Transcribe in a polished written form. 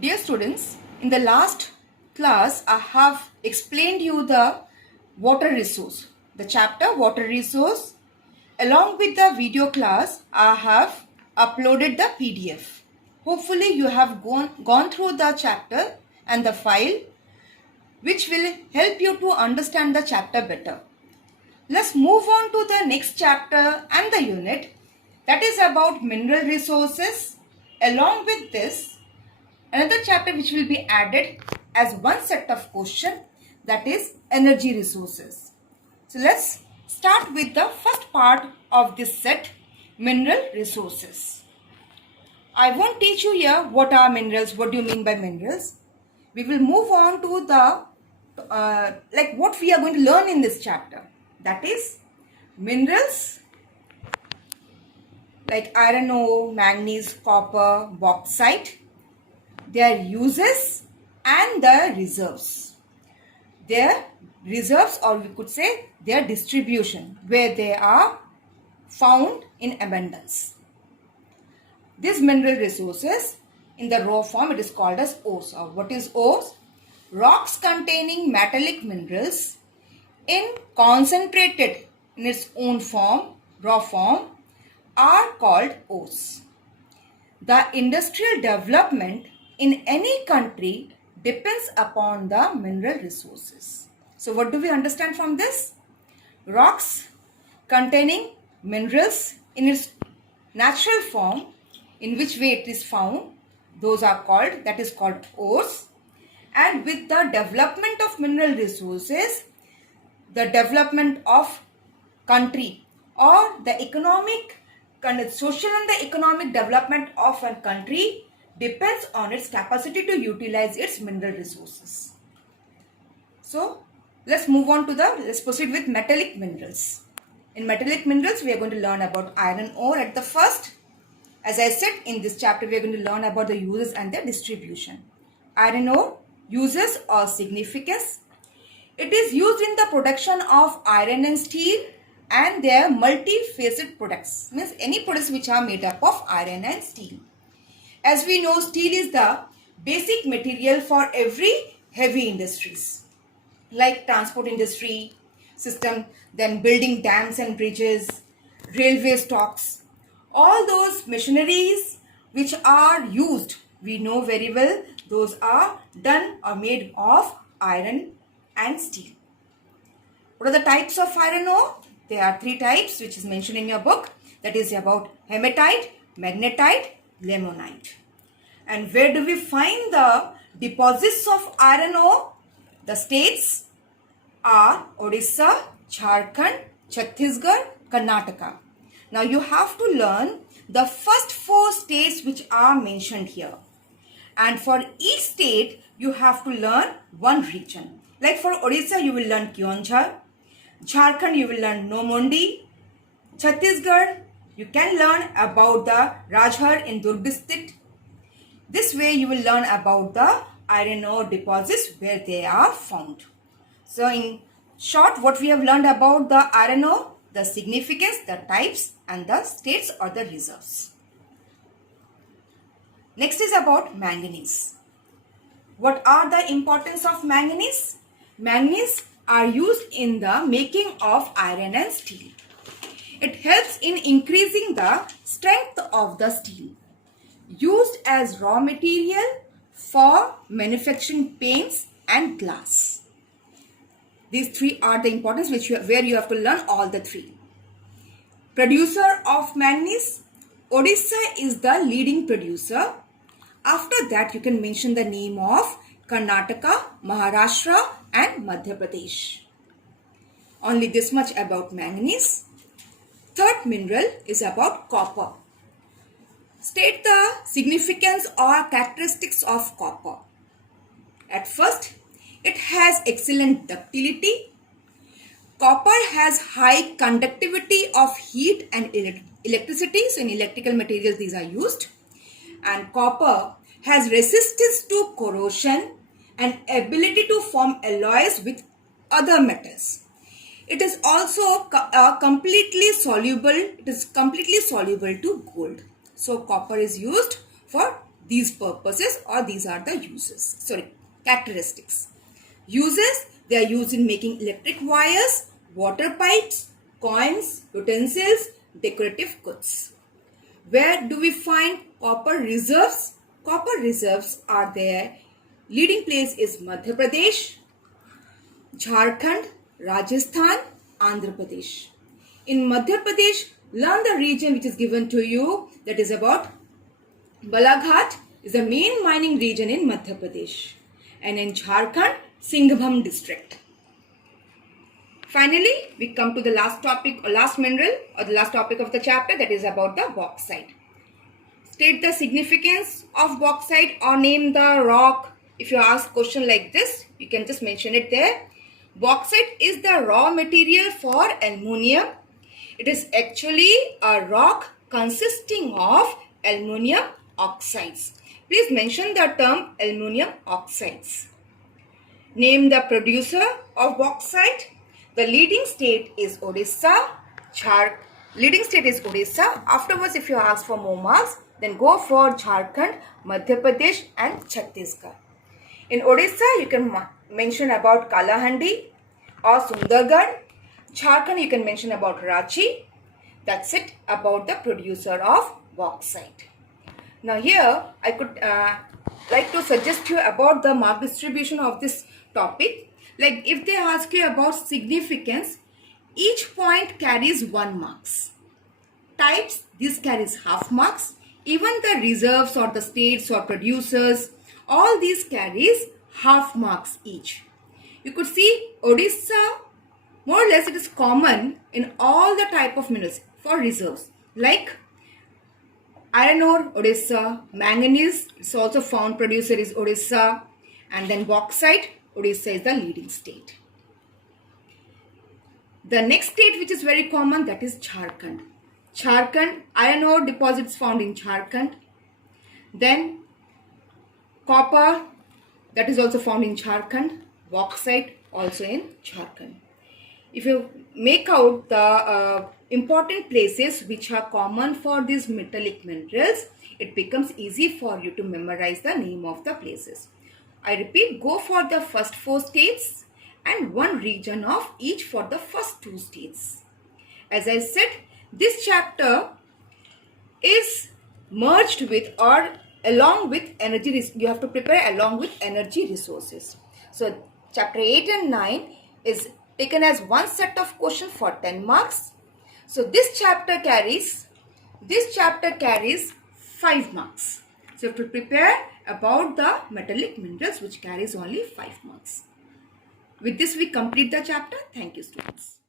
Dear students, in the last class I have explained you the water resource, the chapter water resource. Along with the video class, I have uploaded the PDF. Hopefully you have gone through the chapter and the file, which will help you to understand the chapter better. Let's move on to the next chapter and the unit, that is about mineral resources. Along with this, another chapter which will be added as one set of question, that is energy resources. So let's start with the first part of this set, mineral resources. I won't teach you here what are minerals, what do you mean by minerals. We will move on to the what we are going to learn in this chapter, that is minerals like iron ore, manganese, copper, bauxite, their uses and the reserves. Their reserves, or we could say their distribution, where they are found in abundance. These mineral resources in the raw form, it is called as ores. Or what is ores? Rocks containing metallic minerals in concentrated in its own form, raw form, are called ores. The industrial development in any country depends upon the mineral resources. So what do we understand from this? Rocks containing minerals in its natural form, in which way it is found, those are called, that is called ores. And with the development of mineral resources, the development of country or the economic, social and the economic development of a country depends on its capacity to utilize its mineral resources. So let's proceed with metallic minerals. In metallic minerals, we are going to learn about iron ore at the first. As I said, in this chapter, we are going to learn about the uses and their distribution. Iron ore, uses or significance. It is used in the production of iron and steel and their multi-facet products. Means any products which are made up of iron and steel. As we know, steel is the basic material for every heavy industries like transport industry system, then building dams and bridges, railway stocks. All those machineries which are used, we know very well, those are done or made of iron and steel. What are the types of iron ore? There are three types which is mentioned in your book. That is about hematite, magnetite, limonite. And where do we find the deposits of iron ore? The states are Odisha, Jharkhand, Chhattisgarh, Karnataka. Now you have to learn the first four states which are mentioned here. And for each state, you have to learn one region. Like for Odisha, you will learn Keonjhar. Jharkhand, you will learn Nomondi. Chhattisgarh, you can learn about the Rajhar in Durg district. This way, you will learn about the iron ore deposits where they are found. So in short, what we have learned about the iron ore, the significance, the types and the states or the reserves. Next is about manganese. What are the importance of manganese? Manganese are used in the making of iron and steel. It helps in increasing the strength of the steel. Used as raw material for manufacturing paints and glass. These three are the importance where you have to learn all the three. Producer of manganese, Odisha is the leading producer. After that, you can mention the name of Karnataka, Maharashtra and Madhya Pradesh. Only this much about manganese. Third mineral is about copper. State the significance or characteristics of copper. At first, it has excellent ductility. Copper has high conductivity of heat and electricity. So in electrical materials, these are used. And copper has resistance to corrosion and ability to form alloys with other metals. It is also completely soluble. It is completely soluble to gold. So copper is used for these purposes, or these are the uses. Sorry, characteristics. Uses, they are used in making electric wires, water pipes, coins, utensils, decorative goods. Where do we find copper reserves? Copper reserves are there. Leading place is Madhya Pradesh, Jharkhand, Rajasthan, Andhra Pradesh. In Madhya Pradesh, learn the region which is given to you, that is about Balaghat is the main mining region in Madhya Pradesh. And in Jharkhand, Singhbhum district. Finally, we come to the last topic or last mineral or the last topic of the chapter, that is about the bauxite. State the significance of bauxite or name the rock. If you ask question like this, you can just mention it there. Bauxite is the raw material for aluminium. It is actually a rock consisting of aluminium oxides. Please mention the term aluminium oxides. Name the producer of bauxite. The leading state is Odisha. Leading state is Odisha. Afterwards, if you ask for more marks, then go for Jharkhand, Madhya Pradesh and Chhattisgarh. In Odisha, you can mention about Kalahandi or Sundargarh. Jharkhand, you can mention about Ranchi. That's it about the producer of bauxite. Now here, I could like to suggest you about the mark distribution of this topic. Like if they ask you about significance, each point carries 1 marks. Types, this carries half marks. Even the reserves or the states or producers, all these carries half marks each. You could see Odisha, more or less it is common in all the type of minerals for reserves. Like iron ore, Odisha, manganese, it's also found producer is Odisha, and then bauxite, Odisha is the leading state. The next state which is very common, that is Jharkhand. Jharkhand, iron ore deposits found in Jharkhand. Then copper, that is also found in Jharkhand. Bauxite also in Jharkhand. If you make out the important places which are common for these metallic minerals, it becomes easy for you to memorize the name of the places. I repeat, go for the first 4 states and 1 region of each for the first 2 states. As I said, this chapter is merged with or along with energy. You have to prepare along with energy resources. So chapter 8 and 9 is taken as one set of questions for 10 marks. So this chapter carries 5 marks. So you have to prepare about the metallic minerals which carries only 5 marks. With this we complete the chapter. Thank you, students.